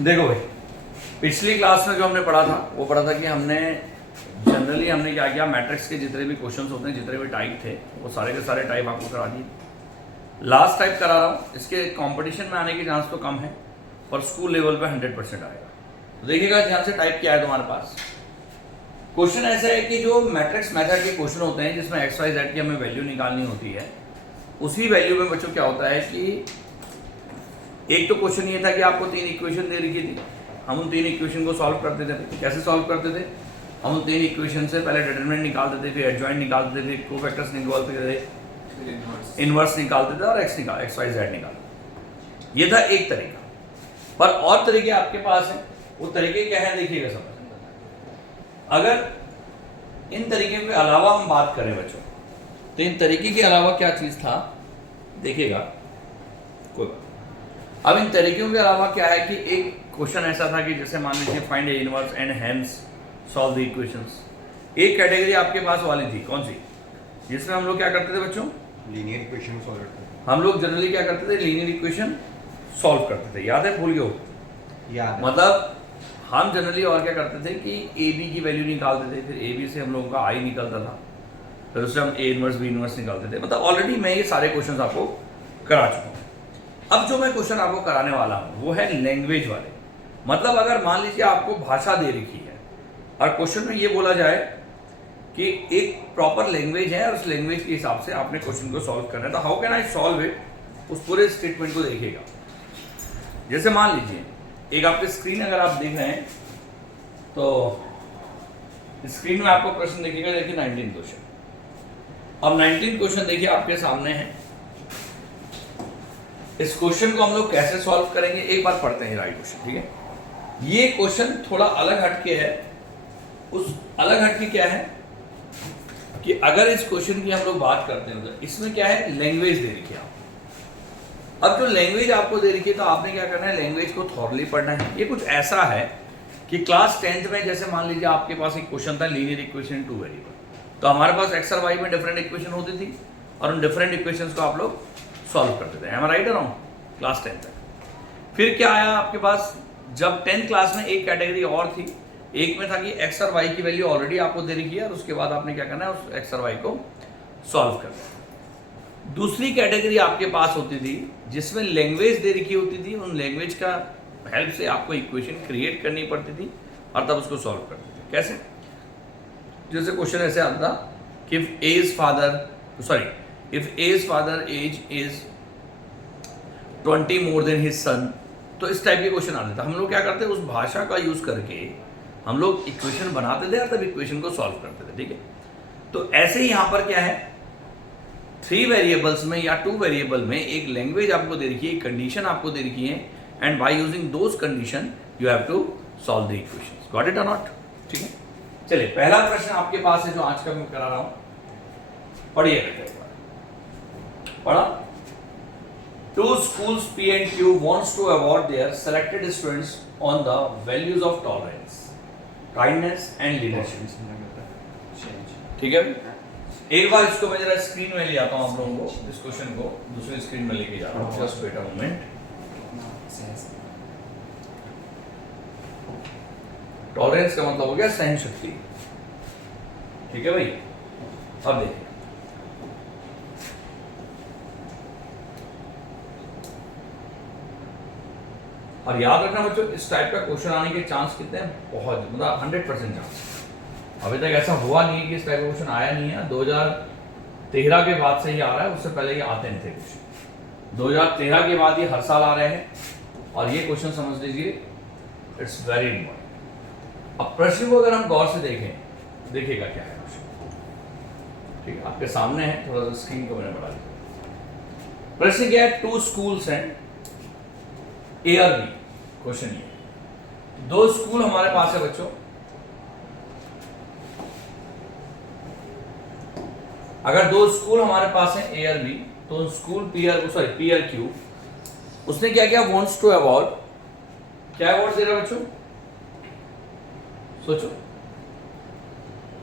देखो भाई, पिछली क्लास में जो हमने पढ़ा था वो पढ़ा था कि हमने जनरली क्या किया, मैट्रिक्स के जितने भी क्वेश्चंस होते हैं, जितने भी टाइप थे, वो सारे के सारे टाइप आपको करा दिए। लास्ट टाइप करा रहा हूँ, इसके कंपटीशन में आने की चांस तो कम है, पर स्कूल लेवल पे 100% आएगा। तो देखिएगा ध्यान से, टाइप क्या है तुम्हारे पास। क्वेश्चन ऐसा है कि जो मैट्रिक्स मेथड के क्वेश्चन होते हैं जिसमें एक्स वाई जेड की हमें वैल्यू निकालनी होती है, उसी वैल्यू में बच्चों क्या होता है कि एक तो क्वेश्चन ये था कि आपको 3 इक्वेशन दे रखी थी, हम उन 3 इक्वेशन को सॉल्व करते थे। कैसे सॉल्व करते थे? हम उन 3 इक्वेशन से पहले डिटरमिनेंट निकालते थे, फिर एडजॉइंट निकालते थे, कोफैक्टर्स निकालते थे, इनवर्स निकालते थे और एक्स वाई जेड निकालते थे। ये था एक तरीका, पर और तरीके आपके पास हैं। वो तरीके क्या है देखिएगा समझ। अगर इन तरीके के अलावा हम बात करें बच्चों, तो इन तरीके के अलावा क्या चीज था देखिएगा, कोई बात। अब इन तरीकों के अलावा क्या है कि एक क्वेश्चन ऐसा था कि जैसे मान लीजिए find A inverse and hence solve the equations. एक कैटेगरी आपके पास वाली थी, कौन सी? जिसमें हम लोग क्या करते थे बच्चों? लीनियर इक्वेशन सॉल्व करते हैं। हम लोग जनरली क्या करते थे? लीनियर इक्वेशन सॉल्व करते थे। याद है? भूल गए हो? याद है। मतलब हम जनरली और क्या करते थे कि ए बी की वैल्यू निकालते थे, फिर ए बी से हम लोगों का आई निकलता था, फिर उससे हम ए इनवर्स बी इनवर्स निकालते थे। मतलब ऑलरेडी मैं ये सारे क्वेश्चन आपको करा चुका हूँ। अब जो मैं क्वेश्चन आपको कराने वाला हूँ वो है लैंग्वेज वाले। मतलब अगर मान लीजिए आपको भाषा दे रखी है और क्वेश्चन में ये बोला जाए कि एक प्रॉपर लैंग्वेज है और उस लैंग्वेज के हिसाब से आपने क्वेश्चन को सॉल्व करना है, तो how can I solve it, उस पूरे स्टेटमेंट को देखिएगा। जैसे मान लीजिए एक आपके स्क्रीन अगर आप देख रहे हैं तो स्क्रीन में आपको प्रश्न देखिएगा, देखिए 19 क्वेश्चन। अब 19 क्वेश्चन देखिए आपके सामने है। इस क्वेश्चन को हम लोग कैसे सॉल्व करेंगे एक बार पढ़ते हैं राइट क्वेश्चन, ठीक है। ये क्वेश्चन थोड़ा अलग हटके है। उस अलग हटके क्या है कि अगर इस क्वेश्चन की हम लोग बात करते हैं तो इसमें क्या है, लैंग्वेज दे रखी है आपको। अब जो लैंग्वेज आपको दे रखी है तो आपने क्या करना है, लैंग्वेज को थॉरली पढ़ना है। ये कुछ ऐसा है कि क्लास 10th में जैसे मान लीजिए आपके पास एक क्वेश्चन था लीनियर इक्वेशन 2 वेरिएबल, तो हमारे पास एक्स और वाई में डिफरेंट इक्वेशन होती थी और उन डिफरेंट इक्वेशंस को आप लोग सॉल्व करते थे। एम आई राइट और रॉन्ग? क्लास 10 तक। फिर क्या आया आपके पास, जब 10th क्लास में एक कैटेगरी और थी, एक में था कि एक्स और वाई की वैल्यू ऑलरेडी आपको दे रखी है और उसके बाद आपने क्या करना है, उस एक्स और वाई को सॉल्व करना है। दूसरी कैटेगरी आपके पास होती थी जिसमें लैंग्वेज दे रखी होती थी, उन लैंग्वेज का हेल्प से आपको इक्वेशन क्रिएट करनी पड़ती थी और तब उसको सॉल्व करते थे। कैसे? जैसे क्वेश्चन ऐसे आता था कि if age father age is 20 more than his son, तो इस टाइप के क्वेश्चन आते थे। हम लोग क्या करते हैं, उस भाषा का यूज करके हम लोग इक्वेशन बनाते थे और तब इक्वेशन को सॉल्व करते थे, ठीक है। तो ऐसे ही यहाँ पर क्या है, 3 वेरिएबल्स में या 2 वेरिएबल में एक लैंग्वेज आपको दे रखी है, एक कंडीशन आपको दे रखी है, and by using those condition you have to solve the equations. Got it or not? ठीक है, चलिए पहला प्रश्न आपके पास है जो आज का मैं करा रहा हूं, पढ़िएगा एक बार। पढ़ा? 2 schools P and Q wants to award their selected students on the values of tolerance, kindness and leadership। ठीक है, एक बार इसको मैं जरा स्क्रीन में ले आता हूं आप लोगों को, इस क्वेश्चन को दूसरी स्क्रीन में लेके जा रहा हूं। Just wait a moment. Tolerance का मतलब हो गया सहन शक्ति, ठीक है भाई। अब देखिए, और याद रखना बच्चों, इस टाइप का क्वेश्चन आने के चांस कितने हैं? बहुत, मतलब 100% चांस। अभी तक ऐसा हुआ नहीं है कि इस टाइप का क्वेश्चन आया नहीं है। 2013 के बाद से ही आ रहा है, उससे पहले ये आते नहीं थे क्वेश्चन। 2013 के बाद ये हर साल आ रहे हैं और ये क्वेश्चन समझ लीजिए इट्स वेरी इंपॉर्टेंट। अब प्रश्न को अगर हम गौर से देखें, देखिएगा क्या है प्रश्न, ठीक है, आपके सामने है। थोड़ा सा स्क्रीन को मैंने बढ़ा दिया। प्रश्न क्या है, 2 schools हैं ए और बी। क्वेश्चन ये 2 स्कूल हमारे पास है बच्चों। अगर 2 स्कूल हमारे पास है ए और बी, तो स्कूल पी और क्यू, उसने क्या किया, वांट्स टू अवॉर्ड, क्या अवॉर्ड दे रहा है बच्चों? सोचो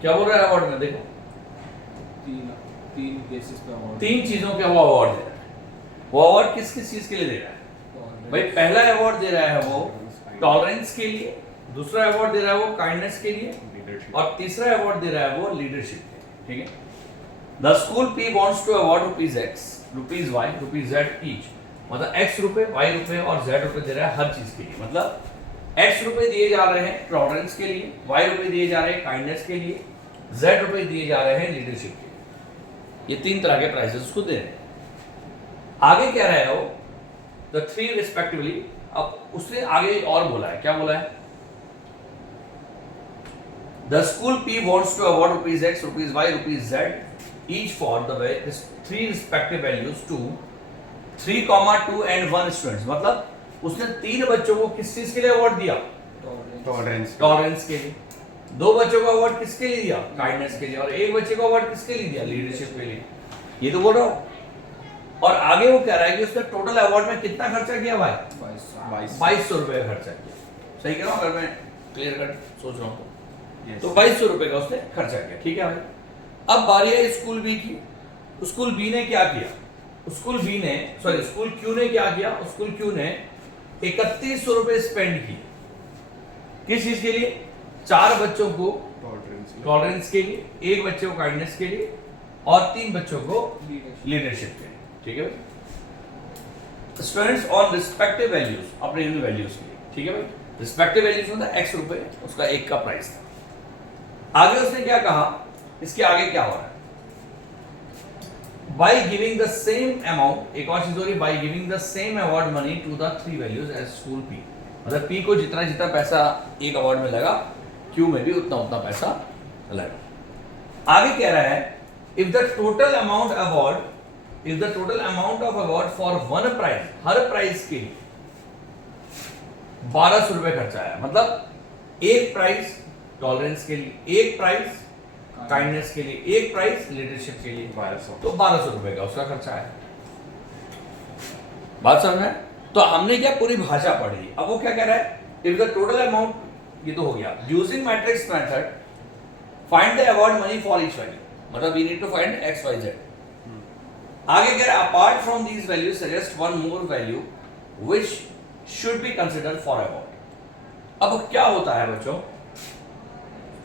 क्या बोल रहा है अवार्ड में। देखो 3 केसेस पे अवार्ड, 3 चीजों के वो अवार्ड दे रहा है। वो अवार्ड किस किस चीज के लिए दे रहा है भाई? पहला अवार्ड दे रहा है वो टॉलरेंस के लिए, दूसरा अवार्ड दे रहा है वो काइंडनेस के लिए, लीडरशिप और तीसरा अवार्ड दे रहा है वो लीडरशिप के लिए, ठीक है। The school P wants to award rupees X, rupees Y, rupees Z each, मतलब X रुपए, Y रुपए और Z रुपए दे रहा है हर चीज के लिए। मतलब X रुपए दिए जा रहे हैं टॉलरेंस के लिए, Y रुपए दिए जा रहे हैं काइंडनेस के लिए, Z रुपए दिए जा रहे हैं लीडरशिप के लिए। ये तीन तरह के प्राइजेस उसको दे रहे हैं। आगे क्या रहा है वो, द थ्री रिस्पेक्टिवली। अब उसने आगे और बोला है, क्या बोला है, the school P wants to award rupees X, rupees Y, rupees Z each for the three respective values to 3, 2 and 1 students। मतलब उसने 3 बच्चों को किस चीज के लिए अवार्ड दिया, टॉलरेंस के लिए। 2 बच्चों को अवार्ड किसके लिए दिया, काइंडनेस के लिए, और 1 बच्चे को अवार्ड किसके लिए दिया, लीडरशिप के लिए। ये तो बोल रहा हूं। और आगे वो कह रहा है कि उसने टोटल अवार्ड में कितना खर्चा किया भाई, 2200 रुपए का खर्चा किया। सही कह रहा हूं, अगर मैं क्लियर कट सोच रहा हूं तो 2200 रुपए का उसने खर्चा किया, ठीक है भाई। अब बारी है स्कूल बी की। स्कूल बी ने क्या किया, स्कूल क्यू ने क्या किया, स्कूल क्यू ने 3100 रुपए स्पेंड किए। किस चीज के लिए, 4 बच्चों को टॉलरेंस के लिए, 1 बच्चे को काइंडनेस के लिए और 3 बच्चों को लीडरशिप के लिए, ठीक है भाई। स्टूडेंट्स ऑन रिस्पेक्टिव वैल्यूज, अपने इन वैल्यूज के लिए, ठीक है भाई। रिस्पेक्टिव वैल्यूज मतलब X रुपए, उसका 1 का प्राइस था। आगे उसने क्या कहा, इसके आगे क्या हो रहा है, by giving the same amount, एक और चीज हो रही, by giving the same award money to the 3 values as school P। मतलब P को जितना जितना पैसा एक अवार्ड में लगा, Q में भी उतना उतना पैसा लगा। आगे कह रहा है, if the total amount of award for 1 prize, हर प्राइज के लिए 1200 रुपए खर्चा आया। मतलब 1 प्राइज टॉलरेंस के लिए, 1 प्राइज काइंडनेस के लिए, 1 प्राइज लीडरशिप के लिए, 1200, तो 1200 रुपए का उसका खर्चा है। बात समझ में? तो हमने क्या पूरी भाषा पढ़ी। अब वो क्या कह रहा है, इफ द टोटल अमाउंट, ये तो हो गया, using matrix method find the award money for each value, मतलब we need to find X Y Z. आगे कह रहा है, apart from these values suggest one more value which should be considered for award. अब क्या होता है बच्चों,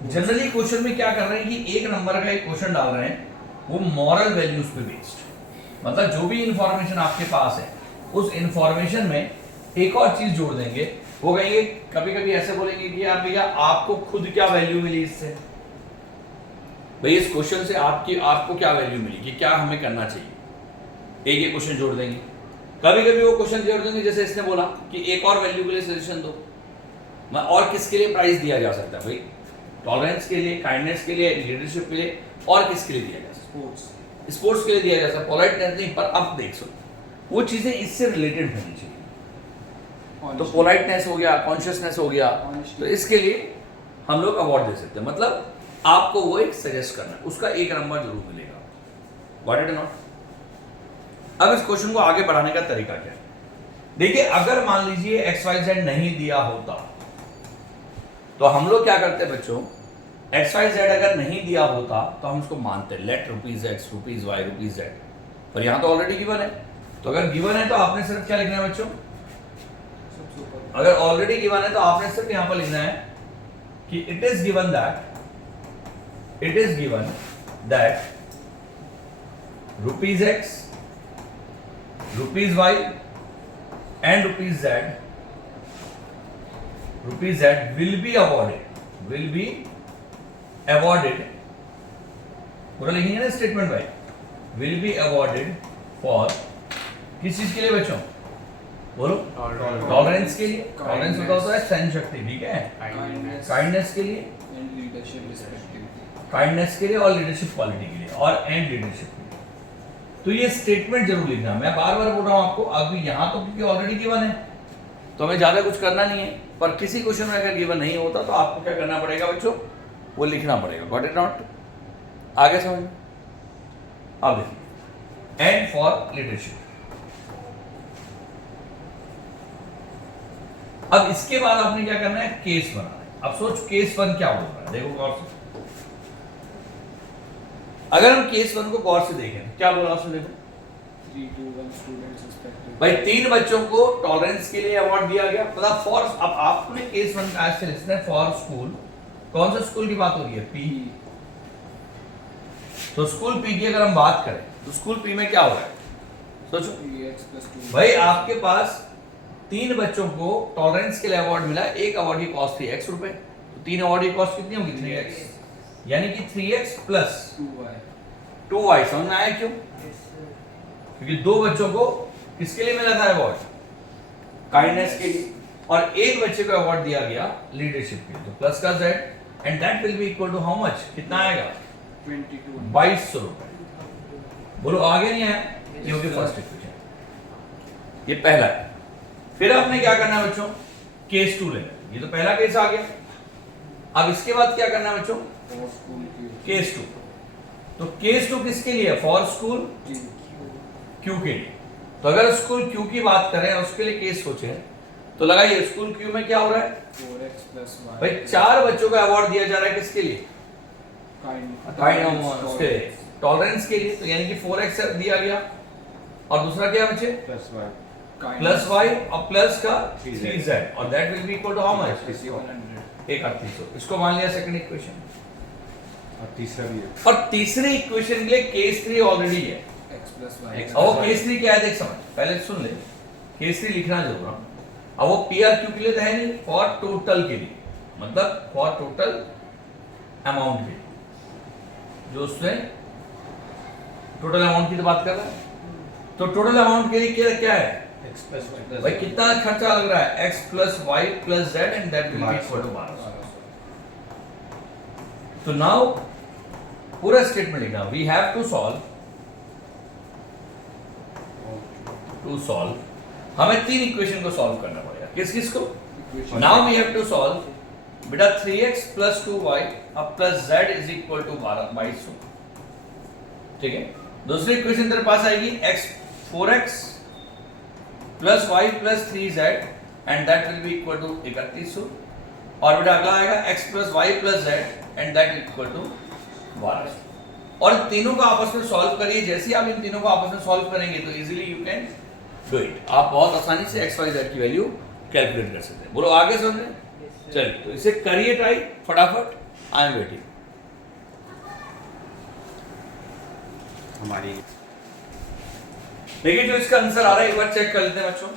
जनरली क्वेश्चन में क्या कर रहे हैं कि 1 नंबर का एक क्वेश्चन डाल रहे हैं, वो मॉरल वैल्यूज पे बेस्ड। मतलब जो भी इंफॉर्मेशन आपके पास है, उस इंफॉर्मेशन में एक और चीज जोड़ देंगे। वो कहेंगे, कभी कभी ऐसे बोलेंगे कि यार भैया आपको खुद क्या वैल्यू मिली इससे, भाई इस क्वेश्चन से आपको क्या वैल्यू मिली, कि क्या हमें करना चाहिए, एक ये क्वेश्चन जोड़ देंगे। कभी कभी वो क्वेश्चन जोड़ देंगे, जैसे इसने बोला कि एक और वैल्यू के लिए सजेशन दो, और किसके लिए प्राइस दिया जा सकता है भाई, टॉलरेंस के लिए, काइंडनेस के लिए, लीडरशिप के लिए, और किसके लिए दिया जा सकता, स्पोर्ट्स के लिए दिया जा सकता, पोलाइटनेस नहीं। पर अब देख सो, वो चीजें इससे रिलेटेड होनी चाहिए। तो पोलाइटनेस हो गया, कॉन्शियसनेस हो गया, तो इसके लिए हम लोग अवार्ड दे सकते हैं। मतलब आपको वो एक सजेस्ट करना है, उसका 1 नंबर जरूर मिलेगा। Got it not? अब इस क्वेश्चन को आगे बढ़ाने का तरीका क्या है, देखिए, अगर मान लीजिए XYZ नहीं दिया होता, तो हम लोग क्या करते हैं बच्चों, XYZ अगर नहीं दिया होता तो हम उसको मानते let rupees X, rupees Y, rupees Z। पर यहां तो ऑलरेडी गिवन है, तो अगर गिवन है तो आपने सिर्फ क्या लिखना है बच्चों, अगर ऑलरेडी गिवन है तो आपने सिर्फ यहां पर लिखना है कि it is given that rupees X, rupees Y and rupees Z will be awarded, पूरा लिखेंगे ना स्टेटमेंट भाई, will be awarded for किस चीज के लिए बच्चों, बोलो, टॉलरेंस के लिए। टॉलरेंस होता है सहन शक्ति, ठीक है, काइंडनेस के लिए, काइंडनेस के लिए और लीडरशिप क्वालिटी के लिए, और एंड लीडरशिप के लिए। तो ये स्टेटमेंट जरूर लिखना। मैं बार बार बोल रहा हूं आपको, अभी यहां तो क्योंकि ऑलरेडी गिवन है तो हमें ज्यादा कुछ करना नहीं है, पर किसी क्वेश्चन में अगर गिवन नहीं होता तो आपको क्या करना पड़ेगा बच्चों, वो लिखना पड़ेगा। Got it not? आगे समझ में? अब देखिए, एंड फॉर लीडरशिप। अब इसके बाद आपने क्या करना है, केस बनाना है। अब सोच केस 1 क्या बोल रहा है, देखो गौर से। अगर हम केस 1 को गौर से देखें, क्या बोला उसने, देखो, 3 to 1 students respective. भाई 3 बच्चों को टॉलरेंस के लिए अवार्ड दिया गया। मतलब फॉर, अब आपने केस 1 का आज से लिखना है फॉर स्कूल। कौन सा स्कूल की बात हो रही है? पी। तो स्कूल पी की अगर हम बात करें तो स्कूल पी में क्या हो रहा है? सोचो 3x plus 2. भाई, आपके पास 3 बच्चों को टॉलरेंस के लिए अवार्ड मिला। एक अवार्ड की कॉस्ट थी x रुपए, तो 3 अवार्ड की कॉस्ट कितनी होगी? 3x, यानी कि 3x प्लस 2y. 2y। समझ में आया क्यों? क्योंकि 2 बच्चों को किसके लिए मिला था अवार्ड? काइंडनेस के लिए, और एक बच्चे को अवार्ड दिया गया लीडरशिप के लिए। तो प्लस का z and that will be equal to how much? कितना आएगा? 22. 2200 रुपए। बोलो आगे नहीं आया? ये होगी फर्स्ट इक्वेशन, ये पहला है। फिर आपने क्या करना है बच्चों? केस 2 लेना। ये तो पहला केस आ गया। अब इसके बाद क्या करना है बच्चों? For school Q. केस 2। तो केस 2 किसके लिए? For school Q. क्यू के लिए। तो अगर स्कूल क्यू की बात करें और उसके लिए केस सोचें तो लगाइए स्कूल क्यू में क्या हो रहा है? 4x plus y. भाई 4 बच्चों का अवार्ड दिया जा रहा है किसके लिए? Kind. उसके टॉलरेंस के लिए। तो यानी कि 4x दिया गया, और दूसरा क्या बचे? Plus Y Kind. Plus y और प्लस का 3z, 3z, और that will be equal to how much? 100. 3100। इसको मान लिया सेकंड इक्वेशन। और तीसरा भी है और तीसरी इक्वेशन के लिए केस 3 ऑलरेडी है। X plus y. X अब वो plus y. केस 3 क्या है देख समझ, पहले सुन ले। केस 3 लिखना जरूर है। अब वो पी आर क्यू के लिए तो है नहीं, फॉर टोटल के लिए, मतलब फॉर टोटल अमाउंट के लिए, जो उसने टोटल अमाउंट की तो बात कर रहा है। तो टोटल अमाउंट के लिए क्या है? x प्लस वाई भाई कितना खर्चा लग रहा है? x plus y plus z and that will be equal to 1200। तो नाउ पूरा स्टेटमेंट लिखना। वी हैव टू सॉल्व, हमें 3 इक्वेशन को सॉल्व करना पड़ेगा। किस किस को? Equation. Now we have to solve बेटा 3x प्लस 2y अब plus z is equal to 2200। ठीक है, दूसरी इक्वेशन तेरे पास आएगी x 4x plus y plus 3z and that will be equal to 3100। और बेटा अगला आएगा x plus y plus z and that equal to 1200। और तीनों को आपस में सॉल्व करिए। जैसे ही आप इन तीनों को आपस में सॉल्व करेंगे तो easily you can do it. आप बहुत आसानी से x y z की वैल्यू कैलकुलेट कर सकते हैं। बोलो आगे समझ रहे हैं? चलिए तो इसे करिए ट्राई फटाफट। I am waiting. हमारी देखिए जो इसका आंसर आ रहा है एक बार चेक कर लेते हैं बच्चों,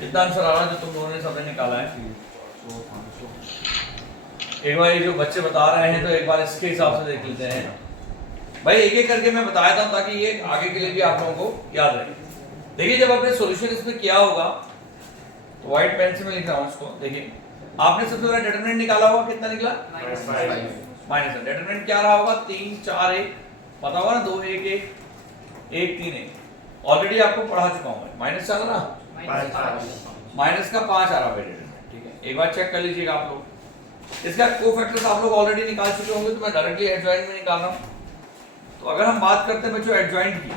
कितना आंसर आ रहा है जो तुम लोगों ने सबने निकाला है। एक बार ये जो बच्चे बता रहे हैं तो एक बार इसके हिसाब से देख लेते हैं। भाई एक एक करके मैं बताया था ताकि ये आगे के लिए भी आप लोगों को याद रहे। देखिए जब आपने सॉल्यूशन इसमें किया होगा तो व्हाइट पेन से मैं लिख रहा हूँ इसको। देखिए आपने सबसे पहले डिटरमिनेंट निकाला होगा, कितना निकला? माइनस। डिटरमिनेंट क्या रहा होगा? 3 4 1 पता होगा ना, 2 1 1 1 3 1 ऑलरेडी आपको पढ़ा चुका हूं मैं। माइनस चल रहा, माइनस का 5 आ रहा है डिटरमिनेंट। ठीक है, एक बार चेक कर लीजिएगा आप लोग। इसका कोफैक्टर्स आप लोग ऑलरेडी निकाल चुके होंगे तो मैं डायरेक्टली एडजॉइंट में निकाल रहा हूं। तो अगर हम बात करते हैं बच्चों एडजॉइंट की,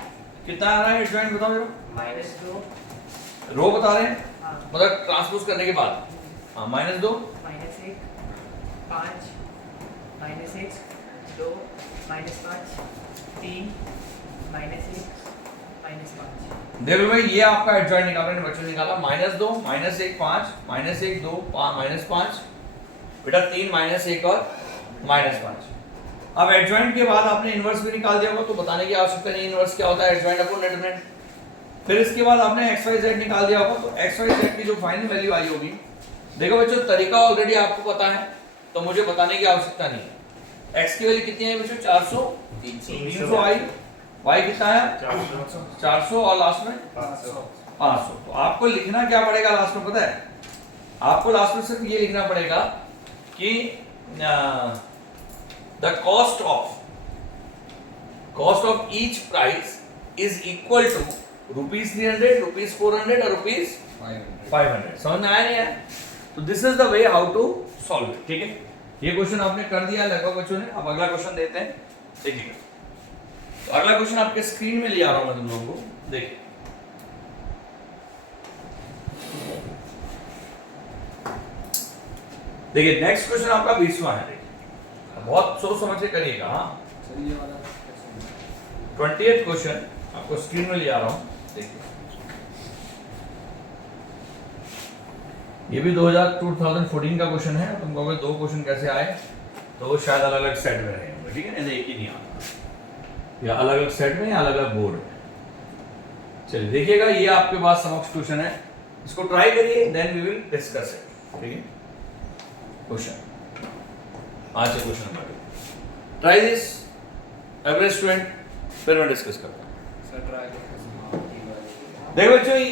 कितना आ रहा है एडजॉइंट बताओ जरा? -2 रो बता रहे हैं, हाँ मतलब ट्रांसपोज करने के बाद। हां -2 -1 5 -1 2 -5 3 -1 -5। देखो भाई ये आपका एडजॉइंट निकाल रहे हैं बच्चों ने निकाला। -2 -1 5 -1 2 -5 बेटा 3 -1 और -5। अब एडजॉइंट के बाद आपने इनवर्स भी निकाल दिया होगा तो बताने की आवश्यकता नहीं इनवर्स क्या होता है, एडजॉइंट अपॉन डिटरमिनेंट। फिर इसके बाद आपने x y z निकाल दिया होगा तो x y z की जो फाइनल वैल्यू आई होगी, देखो बच्चों तरीका ऑलरेडी आपको पता है तो मुझे बताने की आवश्यकता नहीं है। x की वैल्यू कितनी है बच्चों? 400 300 आई, y कितना है? 400 और लास्ट में 500। तो आपको लिखना क्या पड़ेगा लास्ट में पता है? आपको लास्ट में सिर्फ ये लिखना पड़ेगा कि the cost of each price is equal to rupees 300, rupees 400 और rupees 500। समझ में आया नहीं आया? तो this is the way how to solve it. ठीक है, ये क्वेश्चन आपने कर दिया लगभग बच्चों ने। अब अगला क्वेश्चन देते हैं, देखिए। तो अगला क्वेश्चन आपके स्क्रीन में ले आ रहा हूं मैं तुम लोगों को, देखिए। देखिए नेक्स्ट क्वेश्चन आपका 20वां है। देखिए बहुत सोच समझ के करिएगा। हाँ, चलिए वाला 20th क्वेश्चन आपको स्क्रीन में ले आ रहा हूं, देखिए ये भी 2014 का क्वेश्चन है। तुम कहोगे दो क्वेश्चन कैसे आए, तो वो शायद अलग अलग सेट में रहे होंगे, ठीक है ना, एक ही नहीं आता, या अलग अलग सेट में या अलग अलग बोर्ड में। चलिए देखिएगा, ये आपके पास समक्ष क्वेश्चन है, इसको ट्राई करिए, then we will discuss it, ठीक है। क्वेश्चन आज से question number try this average student, फिर मैं डिस्कस करता हूँ। सर ट्राई करके देखो बच्चों, ये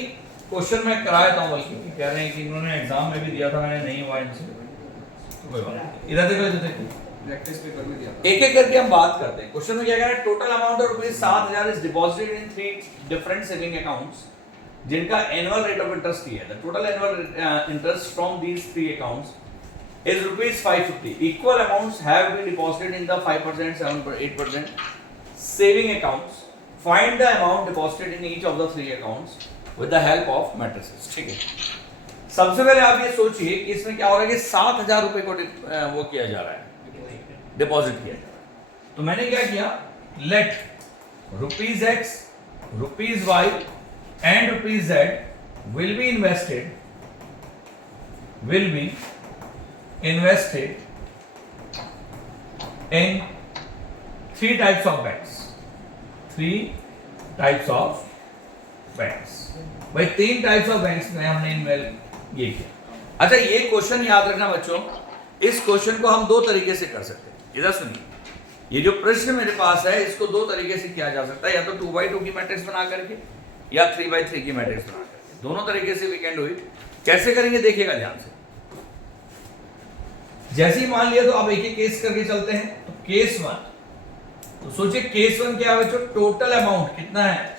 क्वेश्चन मैं कराया था, बल्कि कह रहे हैं कि इन्होंने एग्जाम में भी दिया था, मैंने नहीं हुआ इनसे, तो कोई बात नहीं। इधर देखो, इधर देखो, प्रैक्टिस पेपर में दिया था। एक एक करके हम बात करते हैं। क्वेश्चन में क्या कह रहा है, total amount of rupees 7,000 is deposited in 3 different saving accounts जिनका एनुअल रेट ऑफ इंटरेस्ट ही है। The total annual interest from these 3 accounts is rupees 550. Equal amounts have been deposited in the 5%, 7%, 8% saving accounts. Find the amount deposited in each of the 3 accounts with the help of matrices. ठीक है, सबसे पहले आप ये सोचिए कि इसमें क्या हो रहा है कि 7,000 रुपए को वो किया जा रहा है, डिपॉजिट किया जा रहा है। तो मैंने क्या किया, let rupees X, rupees Y and rupees Z will be invested in 3 types of banks. 3 types of banks. भाई 3 टाइप्स ऑफ बैंक्स में हमने इन्वेस्ट ये किया। अच्छा, ये क्वेश्चन याद रखना बच्चों, इस क्वेश्चन को हम 2 तरीके से कर सकते हैं। इधर सुनिए, ये जो प्रश्न मेरे पास है इसको 2 तरीके से किया जा सकता है, या तो 2x2 की मैट्रिक्स बना करके या 3x3 की मैट्रिक्स बना करके। दोनों तरीके से वी कैन डू इट। कैसे करेंगे देखिएगा ध्यान से। जैसे ही मान लिया, तो अब एक एक केस करके चलते हैं। तो केस 1, तो सोचिए केस 1 क्या है बच्चों, टोटल अमाउंट कितना है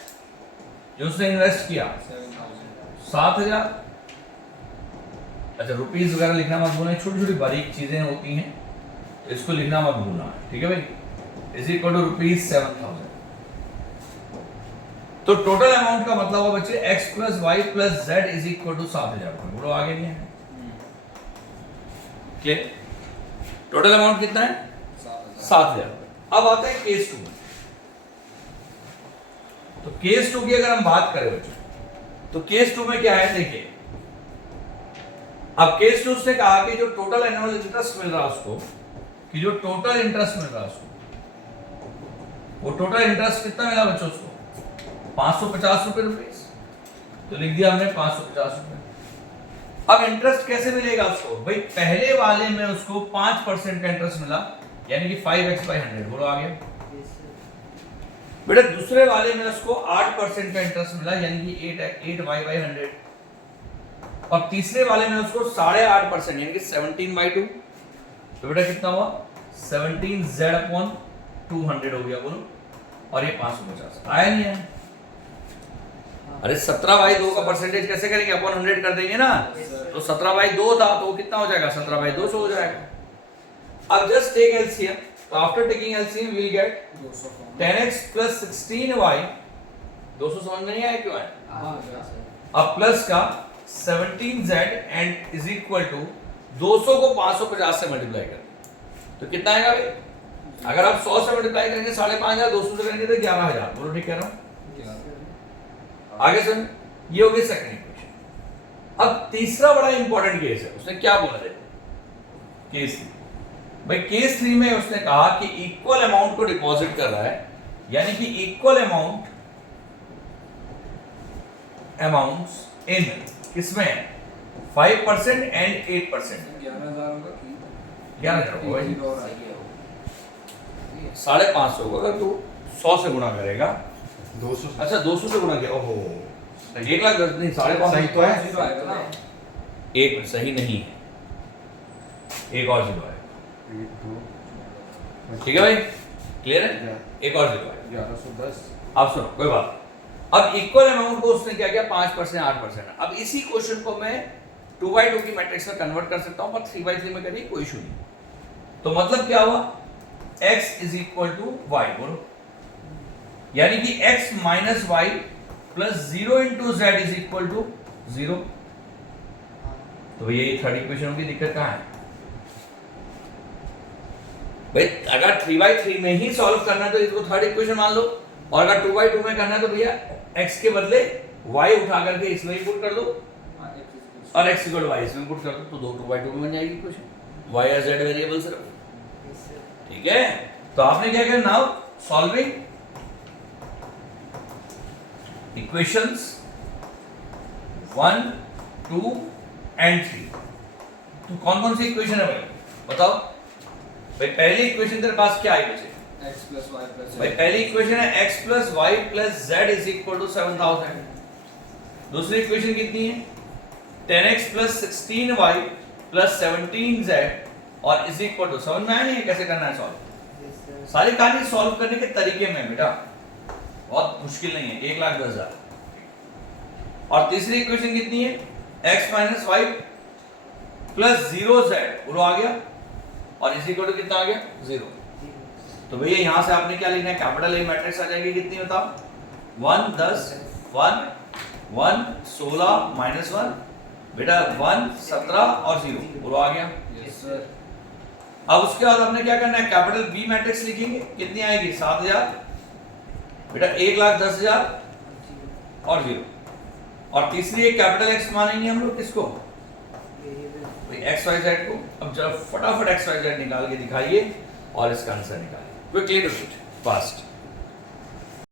जो उसने इन्वेस्ट किया, 7,000। अच्छा, रुपीस वगैरह लिखना मत भूलना, छोटी छोटी बारीक चीजें होती हैं, तो इसको लिखना मत भूलना, ठीक है भाई। Is equal to rupees 7,000। तो टोटल अमाउंट का मतलब हुआ बच्चे x plus y plus z is equal to 7,000 रुपए। बोलो आगे नहीं है, क्लियर। टोटल अमाउंट कितना है, 7,000 रुपए। अब आता है केस 2 में। तो केस 2 की अगर हम बात करें बच्चों, तो केस 2 में क्या है देखिए। अब केस 2 उसने कहा कि जो टोटल एनुअल इंटरेस्ट मिल रहा है उसको, कि जो टोटल इंटरेस्ट मिल रहा है उसको, वो टोटल इंटरेस्ट कितना मिला बच्चों उसको, 550 रुपए। तो लिख दिया हमने 550 रुपए। अब इंटरेस्ट कैसे मिलेगा उसको, भाई पहले वाले में उसको 5% का इंटरेस्ट मिला, यानी कि 5x/100। बोलो आगे बेटा। दूसरे वाले में उसको 8% का इंटरेस्ट मिला, यानी कि 8y/100। और तीसरे वाले में उसको 8.5%, यानी कि 17/2। तो बेटा कितना हुआ, 17z/200 हो गया। बोलो, और ये 550 आया नहीं है। अरे 17/2 का परसेंटेज कैसे करेंगे, अपन 100 कर देंगे ना। तो 17/2 था, तो कितना हो जाएगा, 17/200 हो जाएगा। अब जस्ट टेक एलसीएम। तो after taking LCM we will get 10x plus 16y। 200 समझ में नहीं आया क्यों आया। अब प्लस का 17z and is equal to 200 को 550 से मल्टीप्लाई कर, तो कितना आएगा भाई। अगर आप 100 से मल्टीप्लाई करेंगे 5,500, 200 से करेंगे तो 11,000। बोलो ठीक कह रहा हूं। आगे सुन, ये हो गई सेकंड इक्वेशन। अब तीसरा बड़ा इंपॉर्टेंट केस है। उसने क्या बोला देखो, केस 3। भाई केस 3 में उसने कहा कि इक्वल अमाउंट को डिपॉजिट कर रहा है, यानी कि इक्वल अमाउंट्स इन किसमें, 5% एंड 8%। 11,000 होगा कि 11,000 होगा, 550 होगा। अगर तू 100 से गुणा करेगा, 200। अच्छा 200 से गुणा किया, ओहो 1 लाख नहीं, 550 सही तो है। जीरो आएगा ना। एक में सही नहीं है, एक और जीरो है, 1, 2, ठीक है भाई, क्लियर है। एक और जीरो है। 1110। अब सुनो कोई बात। अब इक्वल अमाउंट को उसने क्या किया, 5%, 8%। अब इसी क्वेश्चन को मैं 2x2 की मैट्रिक्स में कन्वर्ट कर सकता हूं, पर 3x3 में करिए, कोई इशू नहीं। तो मतलब क्या हुआ, x is equal to y। बोलो, यानी कि x minus y plus 0 into z is equal to 0। तो ये थर्ड इक्वेशन की दिक्कत कहां है भाई। अगर 3/3 में ही सॉल्व करना है तो इसको थर्ड इक्वेशन मान लो, और अगर 2/2 में करना है तो भैया x के बदले y उठा करके इसमें ही पुट कर दो हाँ, x is equals और x इक्वल y इसमें पुट कर दो, तो 2/2 में बन जाएगी इक्वेशन। y और z वेरिएबल सिर्फ, Yes, sir. ठीक है। तो आपने क्या किया, नाउ सॉल्विंग इक्वेशंस 1, 2 एंड 3। तो कौन कौन सी इक्वेशन है भाई बताओ। भाई पहली इक्वेशन तेरे पास क्या आई बचे? x plus y plus z। भाई पहली इक्वेशन है x plus y plus z is equal to 7000। दूसरी इक्वेशन कितनी है? 10x plus 16y plus 17z और is equal to, समझ में आया नहीं कैसे करना है सॉल्व? Yes, sir. सारी कहानी सॉल्व करने के तरीके में बेटा, बहुत मुश्किल नहीं है, 1,10,000। और तीसरी इक्वेशन कितनी है? x minus y plus 0z पूरा आ गया और इस इक्वल टू कितना आ गया? 0। तो भैया यहां से आपने क्या लिखना है? कैपिटल ए मैट्रिक्स आ जाएगी कितनी बताओ? 1 10 1 1 16 माइनस 1 बेटा 1 17 और 0 पूरा आ गया। Yes, sir। अब उसके बाद हमने क्या करना है? कैपिटल बी मैट्रिक्स लिखेंगे, कितनी आएगी? 7000 बेटा 1,10,000 और 0। और तीसरी एक कैपिटल एक्स मानेंगे हम लोग, किसको? Variable. एक्स वाई जेड को। अब जरा फटाफट एक्स वाई जेड निकाल के दिखाइए और इसका आंसर निकालिए क्विकली, डू इट फास्ट।